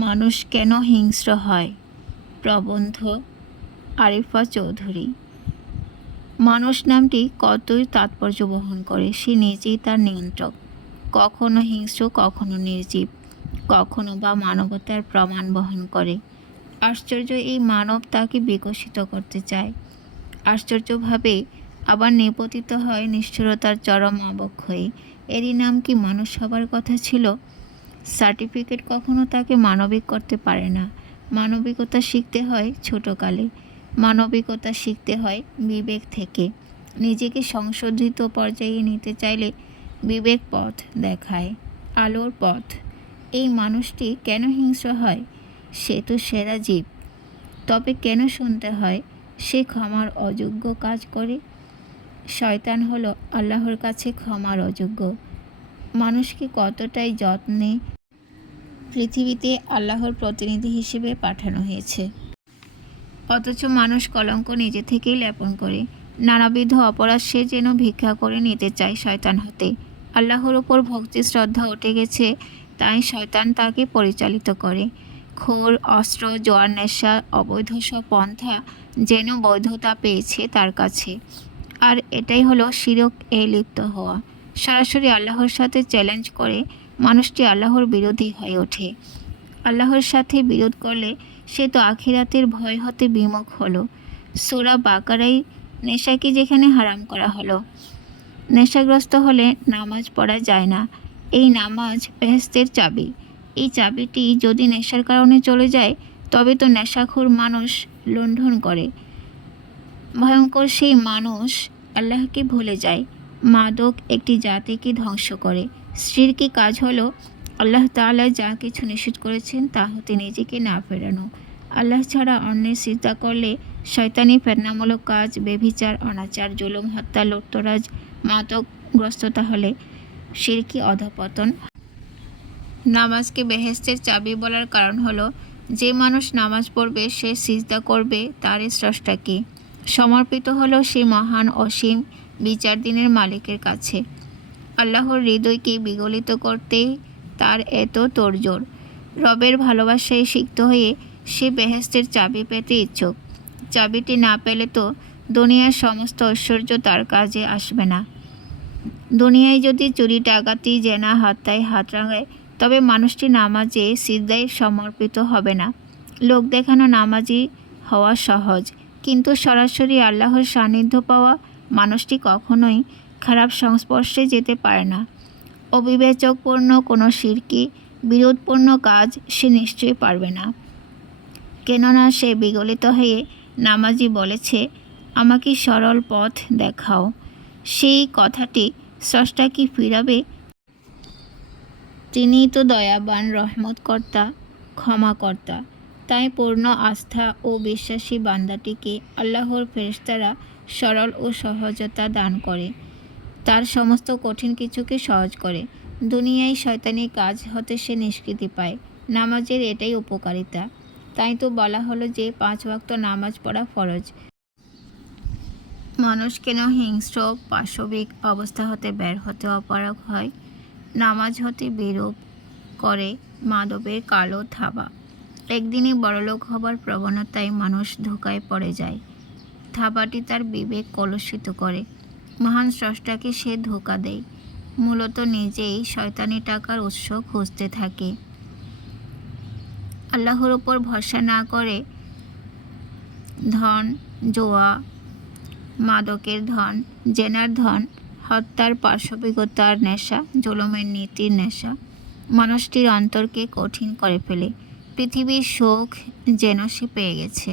মানুষ কেন হিংস্র হয়? প্রবন্ধ আরিফা চৌধুরী। মানুষ নামটি কতই তাৎপর্য বহন করে, সে নিজেই তার নিয়ন্ত্রক। কখনো হিংস্র, কখনো নির্জীব, কখনো বা মানবতার প্রমাণ বহন করে। আশ্চর্য এই মানব তাকে বিকশিত করতে চায়, আশ্চর্যভাবে আবার নিপতিত হয় নিষ্ঠুরতার চরম অবক্ষয়ে। এরই নাম কি মানুষ হবার কথা ছিল? সার্টিফিকেট কখনো তাকে মানবিক করতে পারে না। মানবিকতা শিখতে হয় ছোটকালে, মানবিকতা শিখতে হয় বিবেক থেকে। নিজেকে সংশোধিত পর্যায়ে নিতে চাইলে বিবেক পথ দেখায়, আলোর পথ। এই মানুষটি কেন হিংস্র হয়? সে তো সেরা জীব। তবে কেন শুনতে হয় সে ক্ষমার অযোগ্য কাজ করে? শয়তান হলো আল্লাহর কাছে ক্ষমার অযোগ্য। মানুষকে কতটাই যত্নে পৃথিবীতে আল্লাহর প্রতিনিধি হিসেবে পাঠানো হয়েছে, অথচ মানুষ কলঙ্ক নিজে থেকেই লেপন করে। নানাবিধ অপরাধ সে যেন ভিক্ষা করে নিতে চায় শয়তান হতে। আল্লাহর ওপর ভক্তি শ্রদ্ধা উঠে গেছে, তাই শয়তান তাকে পরিচালিত করে। খোর, অস্ত্র, জোয়ার, নেশা, অবৈধ সব পন্থা যেন বৈধতা পেয়েছে তার কাছে। আর এটাই হলো শিরক এ লিপ্ত হওয়া। সরাসরি আল্লাহর সাথে চ্যালেঞ্জ করে মানুষটি আল্লাহর বিরোধী হয়ে ওঠে। আল্লাহর সাথে বিরোধ করলে সে তো আখিরাতের ভয় হতে বিমুখ হলো। সূরা বাকারায় নেশাকে যেখানে হারাম করা হলো। নেশাগ্রস্ত হলে নামাজ পড়া যায় না। এই নামাজ বেহেশতের চাবি। এই চাবিটি যদি নেশার কারণে চলে যায়, তবে তো নেশাখোর মানুষ লুণ্ঠন করে। ভয়ঙ্কর সেই মানুষ আল্লাহকে ভুলে যায়। মাদক একটি জাতিকে ধ্বংস করে। শিরকি কাজ হলো আল্লাহ তাআলা যা কিছু নিষেধ করেছেন তা হতে নিজেকে না ফেরানো। আল্লাহ ছাড়া অন্যের সিজদা করলে শয়তানি ফেতনামূলক কাজ, বেভিচার, অনাচার, জুলুম, হত্যা, লুটতরাজ, মাদকগ্রস্ততা হলে শিরকি অধঃপতন। নামাজকে বেহেশতের চাবি বলার কারণ হলো, যে মানুষ নামাজ পড়বে সে সিজদা করবে তারই স্রষ্টাকে, সমর্পিত হলো সেই মহান অসীম বিচার দিনের মালিকের কাছে। আল্লাহর হৃদয়কে বিগলিত করতেই তার এত তোড়জোড়। রবের ভালোবাসায় সিক্ত হয়ে সে বেহেশতের চাবি পেতে ইচ্ছুক। চাবিটি না পেলে তো দুনিয়ার সমস্ত ঐশ্বর্য তার কাজে আসবে না। দুনিয়ায় যদি চুরি, ডাকাতি, জেনা, হত্যায় হাত রাঙায়, তবে মানুষটি নামাজে সিজদায় সমর্পিত হবে না। লোক দেখানো নামাজি হওয়া সহজ, কিন্তু সরাসরি আল্লাহর সান্নিধ্য পাওয়া মানুষটি কখনোই খারাপ সংস্পর্শে যেতে পারে না। অবিবেচকপূর্ণ কোনো শিরকি, বিরোধপূর্ণ কাজ সে নিশ্চয়ই পারবে না। কেননা সে বিগলিত হয়ে নামাজি বলেছে, আমাকে সরল পথ দেখাও। সেই কথাটি স্রষ্টা কি ফিরাবে? তিনিই তো দয়াবান, রহমতকর্তা, ক্ষমাকর্তা। তাই পূর্ণ আস্থা ও বিশ্বাসী বান্দাটিকে আল্লাহর ফেরেশতারা সরল ও সহজতা দান করে, তার সমস্ত কঠিন কিছুকে সহজ করে। দুনিয়ায় শয়তানি কাজ হতে সে নিষ্কৃতি পায়। নামাজের এটাই উপকারিতা। তাই তো বলা হলো যে 5 ওয়াক্ত নামাজ পড়া ফরজ। মানুষ কেন হিংস্র পাশবিক অবস্থা হতে বের হতে অপারগ হয়? নামাজ হতে বিরূপ করে মাদকের কালো থাবা। একদিনই বড়লোক হবার প্রবণতায় মানুষ ধোঁকায় পড়ে যায়। থাবাটি তার বিবেক কলুষিত করে। মহান স্রষ্টাকে সে ধোঁকা দেয়। মূলত নিজেই শয়তানি টাকার উৎস খুঁজতে থাকে। আল্লাহর উপর ভরসা না করে ধন, জুয়া, মাদকের ধন, জেনার ধন, হত্যার, পাশবিকতার নেশা, জুলুমের নীতির নেশা মানুষটির অন্তরকে কঠিন করে ফেলে। পৃথিবীর সুখ যেন সে পেয়ে গেছে।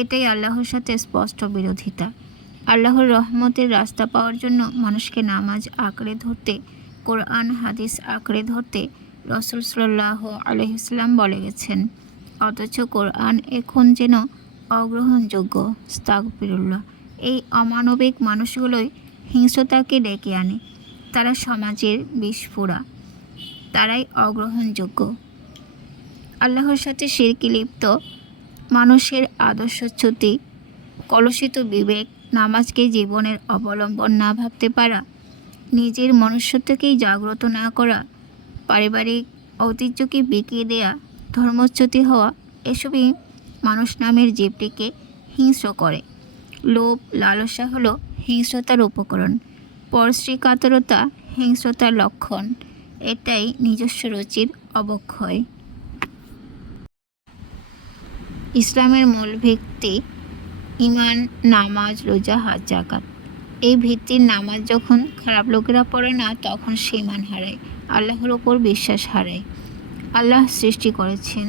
এটাই আল্লাহর সাথে স্পষ্ট বিরোধিতা। আল্লাহর রহমতের রাস্তা পাওয়ার জন্য মানুষকে নামাজ আঁকড়ে ধরতে, কোরআন হাদিস আঁকড়ে ধরতে রাসূল সাল্লাল্লাহু আলাইহি ওয়াসাল্লাম বলে গেছেন। অথচ কোরআন এখন যেন অগ্রহণযোগ্য। আস্তাগফিরুল্লাহ। এই অমানবিক মানুষগুলোই হিংস্রতাকে ডেকে আনে। তারা সমাজের বিস্ফোরা, তারাই অগ্রহণযোগ্য। আল্লাহর সাথে শিরকে লিপ্ত মানুষের আদর্শচ্যুতি, কলুষিত বিবেক, নামাজকে জীবনের অবলম্বন না ভাবতে পারা, নিজের মনুষ্যত্বকেই জাগ্রত না করা, পারিবারিক ঐতিহ্যকে বিকিয়ে দেয়া, ধর্মচ্যুতি হওয়া, এসবই মানুষ নামের জীবটিকে হিংস্র করে। লোভ লালসা হলো হিংস্রতার উপকরণ। পরশ্রী কাতরতা হিংস্রতার লক্ষণ। এটাই নিজস্ব রুচির অবক্ষয়। ইসলামের মূল ভিত্তি ঈমান, নামাজ, রোজা, হজ, যাকাত। এই ভিত্তির নামাজ যখন খারাপ লোকেরা পড়ে না, তখন সে ঈমান হারায়, আল্লাহর ওপর বিশ্বাস হারায়। আল্লাহ সৃষ্টি করেছেন,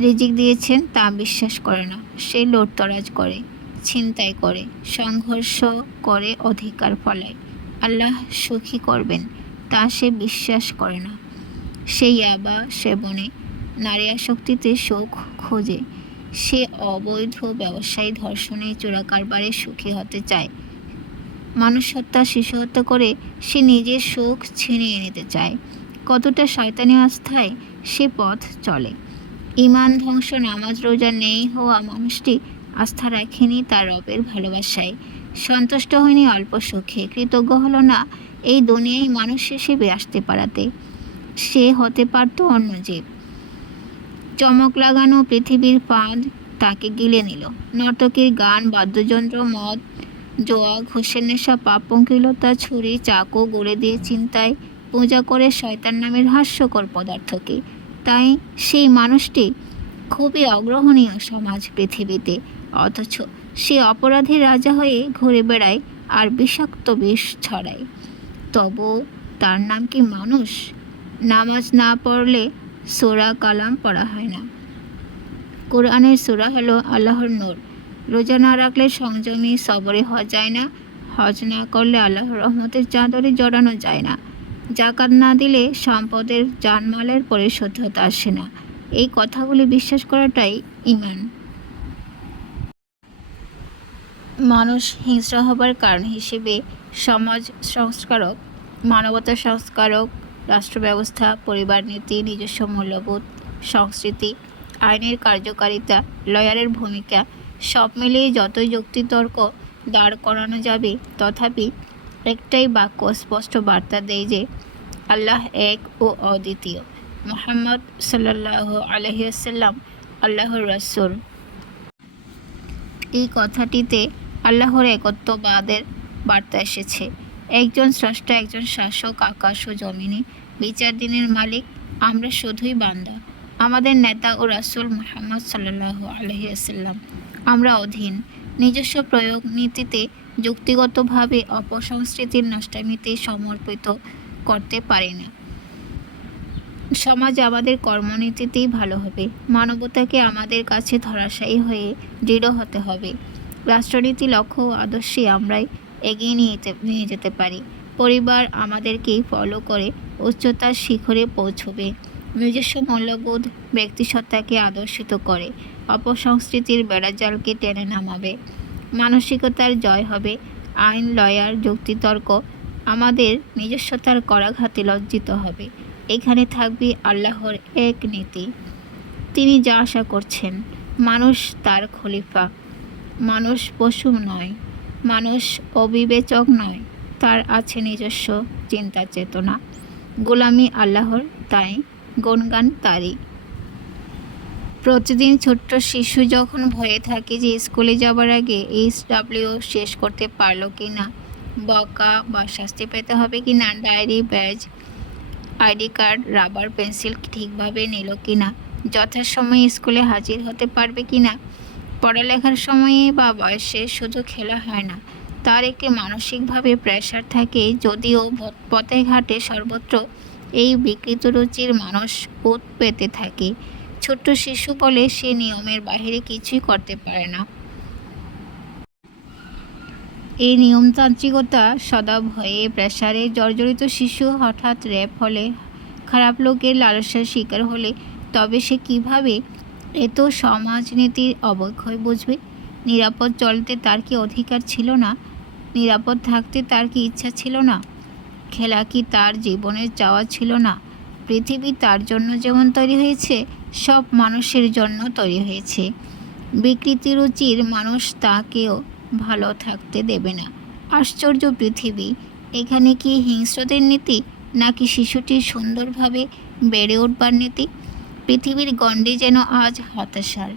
রিজিক দিয়েছেন, তা বিশ্বাস করে না। সে লুটতরাজ করে, ছিনতাই করে, সংঘর্ষ করে, অধিকার ফলায়। আল্লাহ সুখী করবেন, তা সে বিশ্বাস করে না। সে ইয়াবা সেবনে, নারী আসক্তিতে সুখ খোঁজে। সে অবৈধ ব্যবসায়ী, ধর্ষণে, চোরাকারবারে সুখী হতে চায়। মানুষ হত্যা, শিশু হত্যা করে সে নিজের সুখ ছিনিয়ে নিতে চায়। কতটা শয়তানি আস্থায় সে পথ চলে। ঈমান ধ্বংস, নামাজ রোজা নেই হওয়া মানুষটি আস্থা রাখেনি তার রবের ভালোবাসায়, সন্তুষ্ট হয়নি অল্প সুখে, কৃতজ্ঞ হলো না এই দুনিয়ায় মানুষ হিসেবে আসতে পারাতে। সে হতে পারত অন্য জীব। চমক লাগানো পৃথিবীর ফাঁদ তাকে গিলে নিল। নর্তকীর গান, বাদ্যযন্ত্র, মদ, জোয়া, ঘুষের নেশা, পাপ, পঙ্কিলতা, ছুরি চাকু গড়ে দিয়ে চিন্তায় পূজা করে শয়তান নামের হাস্যকর পদার্থকে। তাই সেই মানুষটি খুবই অগ্রহণীয় সমাজ পৃথিবীতে, অথচ সে অপরাধীর রাজা হয়ে ঘুরে বেড়ায় আর বিষাক্ত বিষ ছড়ায়। তবু তার নাম কি মানুষ? নামাজ না পড়লে সূরা কালাম পড়া হয় না। কোরআনের সূরা হলো আল্লাহর নূর। রোজা না রাখলে সংযমী সবরে হজ যায় না। হজ না করলে আল্লাহর রহমতের চাদরে জড়ানো যায় না। যাকাত না দিলে সম্পদের জানমালের পরিশুদ্ধতা আসে না। এই কথাগুলি বিশ্বাস করাটাই ঈমান। মানুষ হিংস্র হবার কারণ হিসেবে সমাজ সংস্কারক, মানবতা সংস্কারক, রাষ্ট্র ব্যবস্থা, পরিবার নীতি, নিজস্ব মূল্যবোধ, সংস্কৃতি, আইনের কার্যকারিতা, লয়ারের ভূমিকা, সব মিলিয়ে যতই যুক্তিতর্ক দাঁড় করানো যাবে, তথাপি একটাই বাক্য স্পষ্ট বার্তা দেয় যে আল্লাহ এক ও অদ্বিতীয়। মুহাম্মদ সাল্লাল্লাহু আলাইহি ওয়াসাল্লাম আল্লাহর রাসূল। এই কথাটিতে আল্লাহর একত্ববাদের বার্তা এসেছে। একজন স্রষ্টা, একজন শাসক, আকাশ ও জমিনে বিচার দিনের মালিক। আমরা শুধুই বান্দা। আমাদের নেতা ও রাসূল মুহাম্মদ সাল্লাল্লাহু আলাইহি ওয়াসাল্লাম। আমরা অধীন। নিজস্ব প্রয়োগ নীতিতে, যুক্তিগতভাবে অপসংস্কৃতির নষ্টামিতে সমর্পিত করতে পারি না। সমাজ আমাদের কর্মনীতিতেই ভালো হবে। মানবতাকে আমাদের কাছে ধরাশায়ী হয়ে দৃঢ় হতে হবে। রাষ্ট্রনীতি, লক্ষ্য ও আদর্শে আমরাই এগিয়ে নিয়ে যেতে পারি। পরিবার আমাদেরকেই ফলো করে উচ্চতার শিখরে পৌঁছবে। নিজস্ব মূল্যবোধ ব্যক্তিসত্তাকে আদর্শিত করে অপসংস্কৃতির বেড়াজালকে টেনে নামাবে। মানসিকতার জয় হবে। আইন, লয়ার, যুক্তিতর্ক আমাদের নিজস্বতার করাঘাতে লজ্জিত হবে। এখানে থাকবে আল্লাহর এক নীতি। তিনি যা আশা করছেন, মানুষ তার খলিফা। মানুষ পশু নয়, মানুষ অবিবেচক নয়, তার আছে নিজস্ব চিন্তা চেতনা। গোলামি আল্লাহর, তাই গুণগান তারই। প্রতিদিন ছোট্ট শিশু যখন ভয়ে থাকে যে স্কুলে যাবার আগে HW শেষ করতে পারলো কি না, বকা বা শাস্তি পেতে হবে কি না, diary, badge, ID card, rubber, pencil ঠিকভাবে নিল কি না, যথাসময়ে স্কুলে হাজির হতে পারবে কি না, পড়ালেখার সময়ে বা বয়সে শুধু খেলা হয় না, তার একটি মানসিকভাবে প্রেশার থাকে। যদিও পথে ঘাটে সর্বত্র এই বিকৃত রুচির মানুষ ওত পেতে থাকে। ছোট্ট শিশু বলে সে নিয়মের বাইরে কিছুই করতে পারে না। এই নিয়মতান্ত্রিকতা, সদা ভয়ে প্রেশারে জর্জরিত শিশু হঠাৎ র্যাপ হলে, খারাপ লোকের লালসার শিকার হলে, তবে সে কিভাবে এত সমাজনীতির অবক্ষয় বুঝবে? নিরাপদ চলতে তার কি অধিকার ছিল না? নিরাপদ থাকতে তার কি ইচ্ছা ছিল না? খেলা কি তার জীবনের চাওয়া ছিল না? পৃথিবী তার জন্য যেমন তৈরি হয়েছে, সব মানুষের জন্য তৈরি হয়েছে। বিকৃতি রুচির মানুষ তাকেও ভালো থাকতে দেবে না। আশ্চর্য পৃথিবী! এখানে কি হিংস্রদের নীতি, নাকি শিশুটির সুন্দরভাবে বেড়ে উঠবার নীতি? পৃথিবীর গণ্ডে যেন আজ হতাশার।